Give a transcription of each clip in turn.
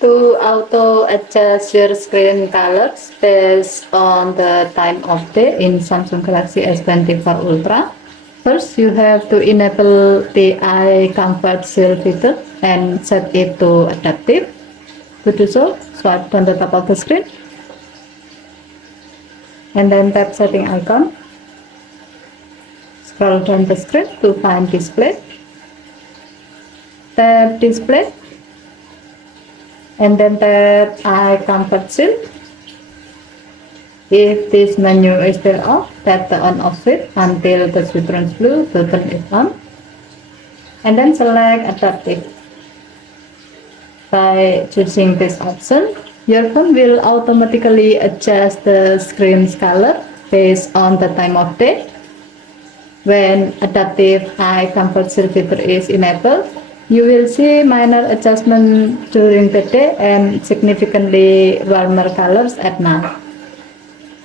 To auto adjust your screen colors based on the time of day in Samsung Galaxy S24 Ultra, first you have to enable the eye comfort shield feature and set it to adaptive. To do so, swipe on the top of the screen and then tap setting icon. Scroll down the screen to find display. Tap display and then tap eye comfort shield. If this menu is still off, tap the on off switch until the switch turns blue to turn it on. And then select adaptive. By choosing this option, your phone will automatically adjust the screen's color based on the time of day. When adaptive eye comfort shield feature is enabled, you will see minor adjustment during the day and significantly warmer colors at night.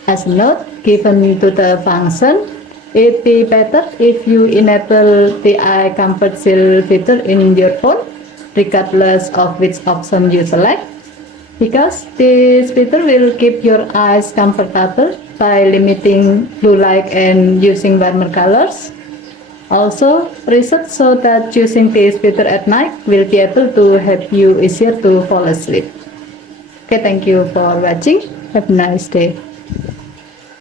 As a note, given to the function, it'd be better if you enable the eye comfort shield feature in your phone, regardless of which option you select, because this feature will keep your eyes comfortable by limiting blue light and using warmer colors. Also, research show that using this feature at night will be able to help you easier to fall asleep. Okay, thank you for watching. Have a nice day.